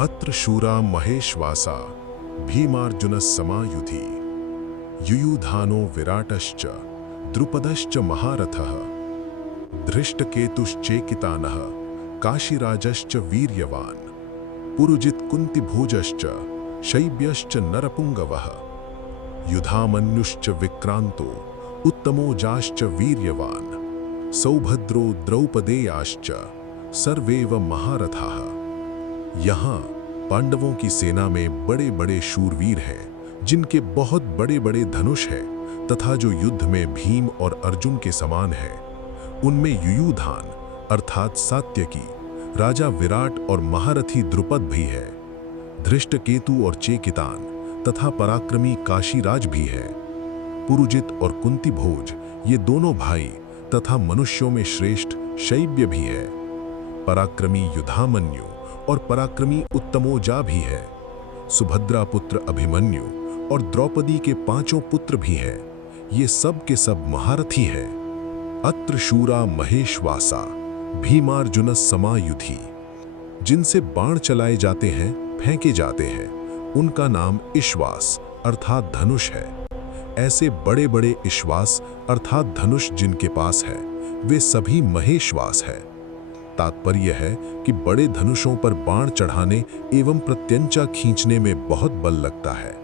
अत्र शूरा महेश्वासा भीमार्जुनस्समायुधि युयुधानो विराटश्च द्रुपदश्च महारथः धृष्टकेतुश्चेकितानः काशीराजश्च वीर्यवान् पुरुजित्कुन्तिभोजश्च शैब्यश्च नरपुङ्गवः युधामन्युश्च विक्रान्तो उत्तमोजाश्च वीर्यवान् सौभद्रो द्रौपदेयाश्च सर्वेव महारथाः। यहाँ पांडवों की सेना में बड़े बड़े शूरवीर हैं जिनके बहुत बड़े बड़े धनुष हैं तथा जो युद्ध में भीम और अर्जुन के समान है। उनमें युयुधान अर्थात सात्यकी, राजा विराट और महारथी द्रुपद भी है, धृष्टकेतु और चेकितान तथा पराक्रमी काशीराज भी है। पुरुजित और कुंतीभोज ये दोनों भाई तथा मनुष्यों में श्रेष्ठ शैब्य भी है। पराक्रमी युधामन्यु और पराक्रमी उत्तमोजा भी है। सुभद्रा पुत्र अभिमन्यु और द्रौपदी के 5 पुत्र भी हैं। ये सब के सब महारथी हैं। अत्र शूरा महेश्वासा भीमार्जुनस्समायुधि, जिनसे बाण चलाए जाते हैं, फेंके जाते हैं, उनका नाम इश्वास अर्थात धनुष है। ऐसे बड़े बड़े इश्वास अर्थात धनुष जिनके पास है वे सभी महेश्वास है। तात्पर्य है कि बड़े धनुषों पर बाण चढ़ाने एवं प्रत्यंचा खींचने में बहुत बल लगता है।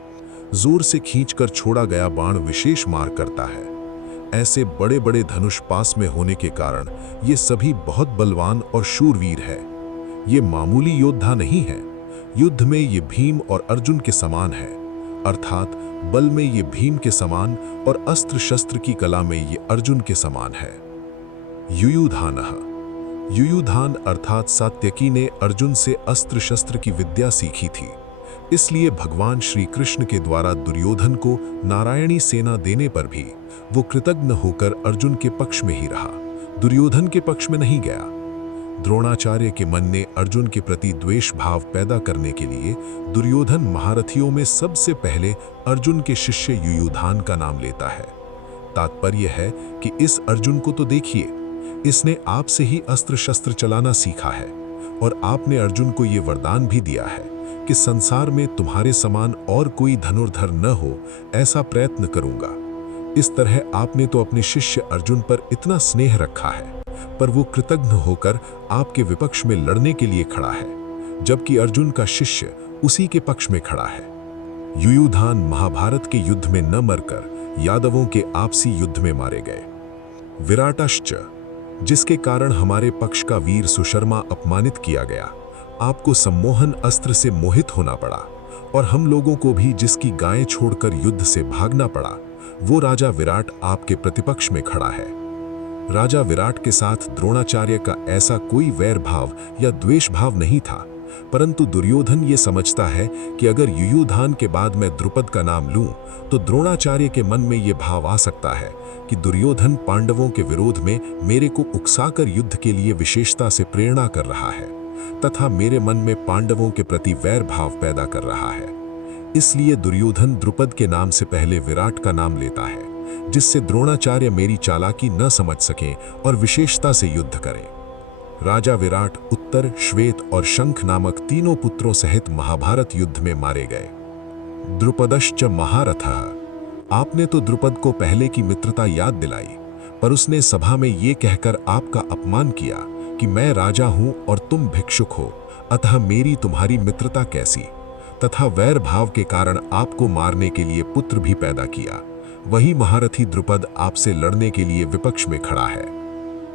जोर से खींचकर छोड़ा गया बाण विशेष मार करता है। ऐसे बड़े बड़े धनुष पास में होने के कारण ये सभी बहुत बलवान और शूरवीर है। ये मामूली योद्धा नहीं है। युद्ध में ये भीम और अर्जुन के समान है, अर्थात बल में ये भीम के समान और अस्त्र शस्त्र की कला में ये अर्जुन के समान है। युयुधानः, युयुधान अर्थात सात्यकी ने अर्जुन से अस्त्र शस्त्र की विद्या सीखी थी। इसलिए भगवान श्री कृष्ण के द्वारा दुर्योधन को नारायणी सेना देने पर भी वो कृतज्ञ होकर अर्जुन के पक्ष में ही रहा, दुर्योधन के पक्ष में नहीं गया। द्रोणाचार्य के मन ने अर्जुन के प्रति द्वेष भाव पैदा करने के लिए दुर्योधन महारथियों में सबसे पहले अर्जुन के शिष्य युयुधान का नाम लेता है। तात्पर्य है कि इस अर्जुन को तो देखिए, इसने आपसे ही अस्त्र शस्त्र चलाना सीखा है और आपने अर्जुन को ये वरदान भी दिया है कि संसार में तुम्हारे समान और कोई धनुर्धर न हो, ऐसा प्रयत्न करूंगा। इस तरह आपने तो अपने शिष्य अर्जुन पर इतना स्नेह रखा है, पर वो कृतज्ञ होकर आपके विपक्ष में लड़ने के लिए खड़ा है, जबकि अर्जुन का शिष्य उसी के पक्ष में खड़ा है। युयुधान महाभारत के युद्ध में न मरकर यादवों के आपसी युद्ध में मारे गए। विराटश्च, जिसके कारण हमारे पक्ष का वीर सुशर्मा अपमानित किया गया, आपको सम्मोहन अस्त्र से मोहित होना पड़ा, और हम लोगों को भी जिसकी गायें छोड़कर युद्ध से भागना पड़ा, वो राजा विराट आपके प्रतिपक्ष में खड़ा है। राजा विराट के साथ द्रोणाचार्य का ऐसा कोई वैर भाव या द्वेष भाव नहीं था, परंतु दुर्योधन ये समझता है कि अगर युयुधान के बाद मैं द्रुपद का नाम लूं तो द्रोणाचार्य के मन में ये भाव आ सकता है कि दुर्योधन पांडवों के विरोध में मेरे को उकसाकर युद्ध के लिए विशेषता से प्रेरणा कर रहा है तथा मेरे मन में पांडवों के प्रति वैर भाव पैदा कर रहा है। इसलिए दुर्योधन द्रुपद के नाम से पहले विराट का नाम लेता है, जिससे द्रोणाचार्य मेरी चालाकी न समझ सकें और विशेषता से युद्ध करें। राजा विराट उत्तर, श्वेत और शंख नामक तीनों पुत्रों सहित महाभारत युद्ध में मारे गए। द्रुपदश्च महारथः, आपने तो द्रुपद को पहले की मित्रता याद दिलाई, पर उसने सभा में ये कहकर आपका अपमान किया कि मैं राजा हूं और तुम भिक्षुक हो, अतः मेरी तुम्हारी मित्रता कैसी, तथा वैर भाव के कारण आपको मारने के लिए पुत्र भी पैदा किया। वही महारथी द्रुपद आपसे लड़ने के लिए विपक्ष में खड़ा है।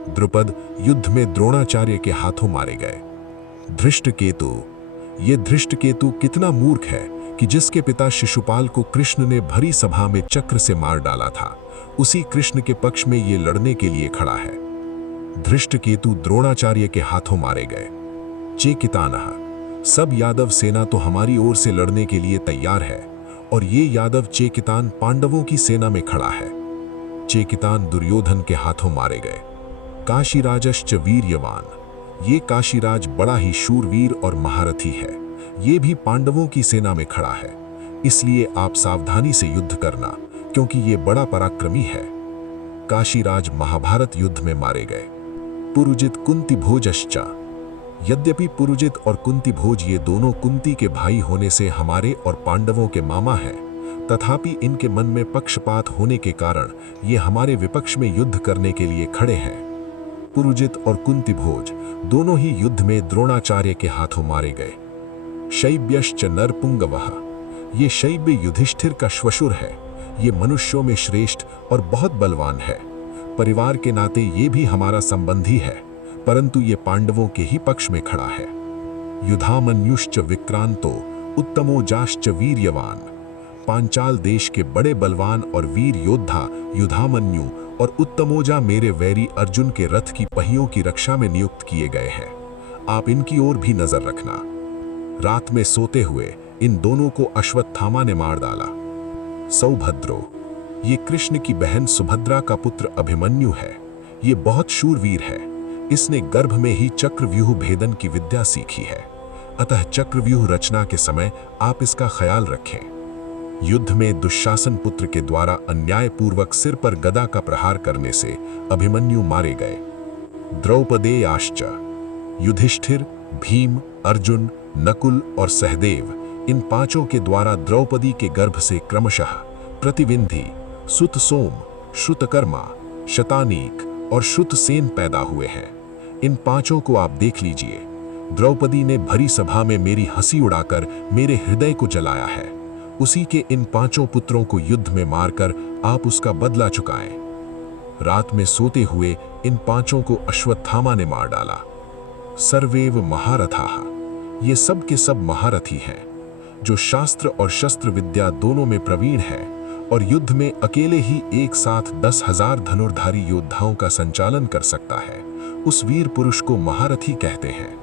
द्रुपद युद्ध में द्रोणाचार्य के हाथों मारे गए। धृष्टकेतु, ये धृष्टकेतु कितना मूर्ख है कि जिसके पिता शिशुपाल को कृष्ण ने भरी सभा में चक्र से मार डाला था, उसी कृष्ण के पक्ष में ये लड़ने के लिए खड़ा है। धृष्टकेतु द्रोणाचार्य के हाथों मारे गए। चेकितानः, सब यादव सेना तो हमारी ओर से लड़ने के लिए तैयार है और ये यादव चेकितान पांडवों की सेना में खड़ा है। चेकितान दुर्योधन के हाथों मारे गए। काशीराजश्च वीर्यवान, ये काशीराज बड़ा ही शूरवीर और महारथी है, ये भी पांडवों की सेना में खड़ा है। इसलिए आप सावधानी से युद्ध करना, क्योंकि ये बड़ा पराक्रमी है। काशीराज महाभारत युद्ध में मारे गए। पुरुजित कुंतीभोजश्च, यद्यपि पुरुजित और कुंती भोज ये दोनों कुंती के भाई होने से हमारे और पांडवों के मामा हैं, तथापि इनके मन में पक्षपात होने के कारण ये हमारे विपक्ष में युद्ध करने के लिए खड़े हैं। पुरुजित और कुंती भोज दोनों ही युद्ध में द्रोणाचार्य के हाथों मारे गए। शैब्यश्च नरपुंगवः, ये शैब्य युधिष्ठिर का श्वशुर है। ये मनुष्यों में श्रेष्ठ और बहुत बलवान है। परिवार के नाते ये भी हमारा संबंधी है, परंतु ये पांडवों के ही पक्ष में खड़ा है। युधामन्युश्च विक्रांतो उत्तमोजाश्च वीर्यवान, पांचाल देश के बड़े बलवान और वीर योद्धा युधामन्यु और उत्तमोजा मेरे वैरी अर्जुन के रथ की पहियों की रक्षा में नियुक्त किए गए हैं। आप इनकी ओर भी नजर रखना। रात में सोते हुए इन दोनों को अश्वत्थामा ने मार डाला। सौभद्रो, ये कृष्ण की बहन सुभद्रा का पुत्र अभिमन्यु है। ये बहुत शूरवीर है। इसने गर्भ में ही चक्रव्यूह भेदन की विद्या सीखी है, अतः चक्रव्यूह रचना के समय आप इसका ख्याल रखें। युद्ध में दुशासन पुत्र के द्वारा अन्यायपूर्वक सिर पर गदा का प्रहार करने से अभिमन्यु मारे गए। द्रौपदेयाश्च, युधिष्ठिर, भीम, अर्जुन, नकुल और सहदेव, इन पांचों के द्वारा द्रौपदी के गर्भ से क्रमशः प्रतिविंधी, सुतसोम, श्रुतकर्मा, शतानीक और श्रुतसेन पैदा हुए हैं। इन पांचों को आप देख लीजिए। द्रौपदी ने भरी सभा में मेरी हंसी उड़ाकर मेरे हृदय को जलाया है। उसी के इन पांचों पुत्रों को युद्ध में मारकर आप उसका बदला चुकाएं। रात में सोते हुए इन पांचों को अश्वत्थामा ने मार डाला। सर्वेव महारथाः, ये सब के सब महारथी हैं, जो शास्त्र और शस्त्र विद्या दोनों में प्रवीण है और युद्ध में अकेले ही एक साथ 10,000 धनुर्धारी योद्धाओं का संचालन कर सकता है। उस वीर पुरुष को महारथी कहते हैं।